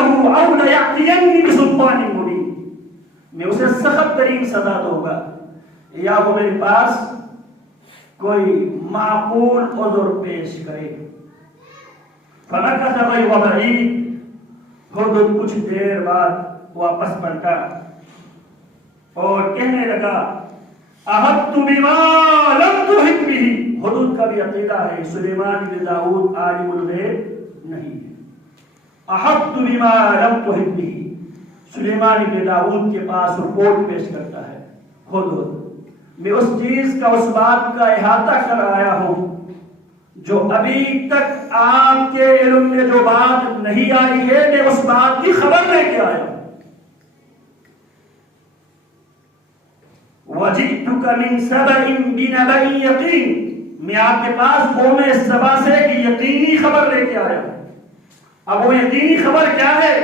لَأَقْتُلَنَّهُ أَوْ لَيَأْتِيَنِّي بِسُلْطَانٍ مُبِينٍ، میں اسے سخت ترین سزا دوں گا یا وہ میرے پاس کوئی معقول عذر پیش کرے۔ فَمَكَثَ غَيْرَ بَعِيدٍ، ہدہد کچھ دیر بعد واپس پلٹا اور کہنے لگا احطت بما لم تحط به۔ ہدہد کا بھی عقیدہ ہے سلیمان بن داؤد عالم الغیب نہیں ہے۔ احطت بما لم تحط به، سلیمان بن داؤد کے پاس رپورٹ پیش کرتا ہے ہدہد، میں اس چیز کا اس بات کا احاطہ کر آیا ہوں جو ابھی تک آپ کے علم میں جو بات نہیں آئی ہے، میں اس بات کی خبر لے کے آیا ہوں۔ وَجِئْتُكَ مِنْ سَبَإٍ بِنَبَإٍ يَقِينٍ، میں آپ کے پاس قوم سبا سے ایک یقینی خبر لے کے آیا ہوں۔ اب وہ یقینی خبر کیا ہے؟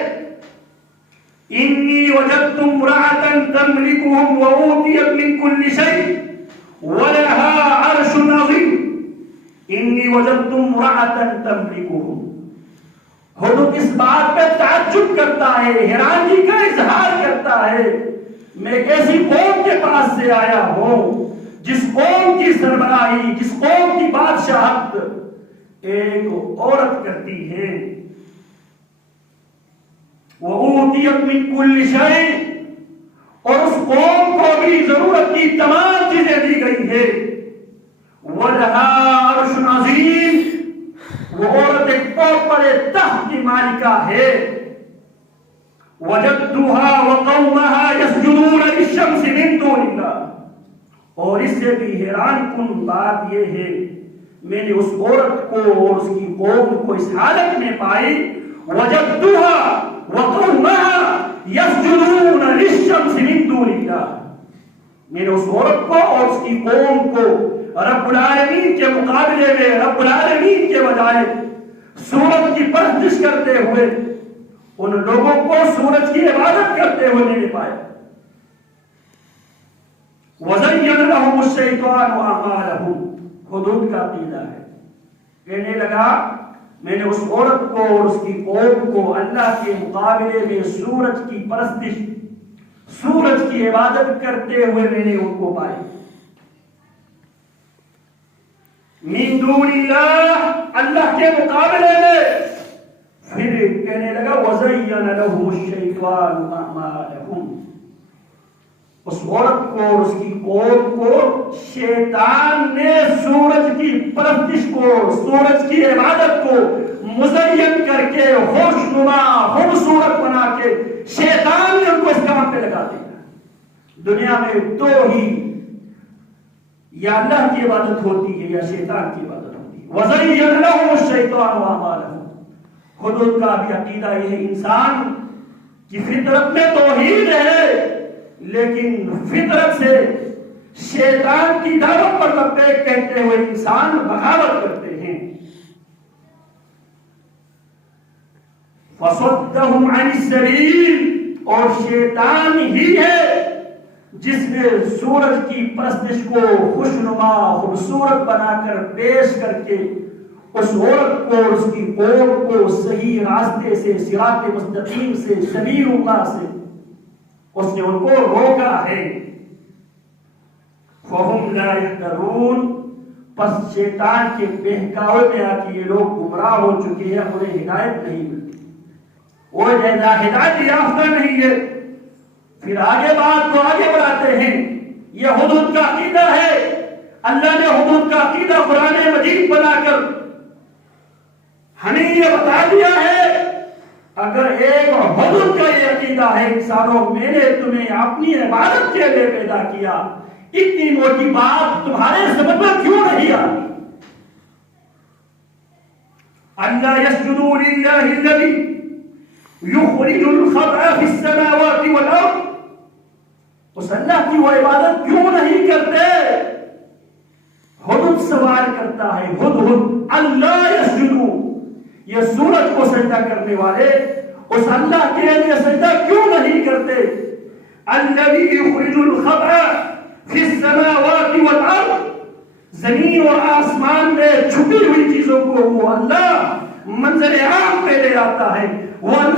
إِنِّي وَجَدْتُ امْرَأَةً تَمْلِكُهُمْ وَأُوتِيَتْ مِنْ كُلِّ شَيْءٍ وَلَهَا عَرْشٌ عَظِيمٌ۔ إِنِّي وَجَدْتُ امْرَأَةً تَمْلِكُهُمْ، ہدہد اس بات پہ تعجب کرتا ہے، حیرانی کا اظہار کرتا ہے، میں ایک ایسی قوم کے پاس سے آیا ہوں جس قوم کی سربراہی، جس قوم کی بادشاہت ایک عورت کرتی ہے۔ وَأُوتِيَتْ مِنْ كُلِّ شَيْءٍ، اور اس قوم کو بھی ضرورت کی تمام چیزیں دی گئی ہے۔ وَلَهَا عَرْشٌ عَظِيمٌ، وہ عورت ایک بہت بڑے تخت کی مالکہ ہے۔ وَجَدْتُهَا وَقَوْمَهَا يَسْجُدُونَ لِلشَّمْسِ مِن دُونِ اللَّهِ، اور اس سے بھی حیران کن بات یہ ہے، میں نے اس عورت کو اور اس کی قوم کو اس حالت میں پائی، وَجَدْتُهَا وَقَوْمَهَا يَسْجُدُونَ لِلشَّمْسِ مِن دُونِ اللَّهِ، میں نے اس عورت کو اور اس کی قوم کو رب العالمین کے مقابلے میں، رب العالمین کے بجائے سورج کی پرستش کرتے ہوئے، ان لوگوں کو سورج کی عبادت کرتے ہوئے میں نے پایا۔ وَزَيَّنَ لَهُمُ الشَّيْطَانُ أَعْمَالَهُمْ، ہدہد کا عقیدہ ہے، کہنے لگا میں نے اس عورت کو اور اس کی قوم کو اللہ کے مقابلے میں سورج کی پرستش، سورج کی عبادت کرتے ہوئے میں نے ان کو پایا۔ من دون اللہ، اللہ کے مقابلے میں۔ پھر کہنے لگا وَزَيَّنَ لَهُمُ الشَّيْطَانُ أَعْمَالَهُمْ، اس عورت کو اور اس کی قوم کو شیطان نے سورج کی پرستش کو، سورج کی عبادت کو مزین کر کے خوشنما خوبصورت بنا کے شیطان نے ان کو اس کام پہ لگا دیا۔ دنیا میں دو ہی، یا اللہ کی عبادت ہوتی ہے یا شیطان کی عبادت ہوتی ہے۔ وَزَيَّنَ لَهُمُ الشَّيْطَانُ أَعْمَالَهُمْ، ہدہد کا بھی عقیدہ یہ ہے، انسان کی فطرت میں توحید ہے، لیکن فطرت سے شیطان کی دعوت پر لبیک کہتے ہوئے انسان بغاوت کرتے ہیں۔ فَصَدَّهُمْ عَنِ السَّبِيلِ، اور شیطان ہی ہے جس نے سورج کی پرستش کو خوشنما خوبصورت بنا کر پیش کر کے اس عورت کو اور اس کی قوم کو صحیح راستے سے، صراط مستقیم سے، سبیل اللہ سے اس نے ان کو روکا ہے۔ فَهُمْ لَا يَهْتَدُونَ، پس شیطان کے بہکاوے میں آ کے یہ لوگ گمراہ ہو چکے ہیں، انہیں ہدایت نہیں ملتی، وہ ہدایت یافتہ نہیں ہے۔ پھر آگے بات کو آگے بڑھاتے ہیں، یہ ہدہد کا عقیدہ ہے۔ اللہ نے ہدہد کا عقیدہ قرآن مجید بنا کر ہمیں یہ بتا دیا ہے، اگر ایک ہدہد کا یہ عقیدہ ہے انسانوں میں نے تمہیں اپنی عبادت کے لیے پیدا کیا، اتنی موٹی بات تمہارے سمجھ میں کیوں نہیں آتی؟ اللہ يسجدوا للہ الذی یخرج الخبء فی السماوات والارض، اس اللہ کی وہ عبادت کیوں نہیں کرتے؟ ہدہد سوال کرتا ہے، ہدہد اللہ یسجدوا، یہ سورج کو سجدہ کرنے والے اس اللہ کے لیے سجدہ کیوں نہیں کرتے؟ الذی یخرج الخبء فی السماوات والارض، زمین اور آسمان میں چھپی ہوئی چیزوں کو وہ اللہ منظر عام پہ لے آتا ہے، وہ اللہ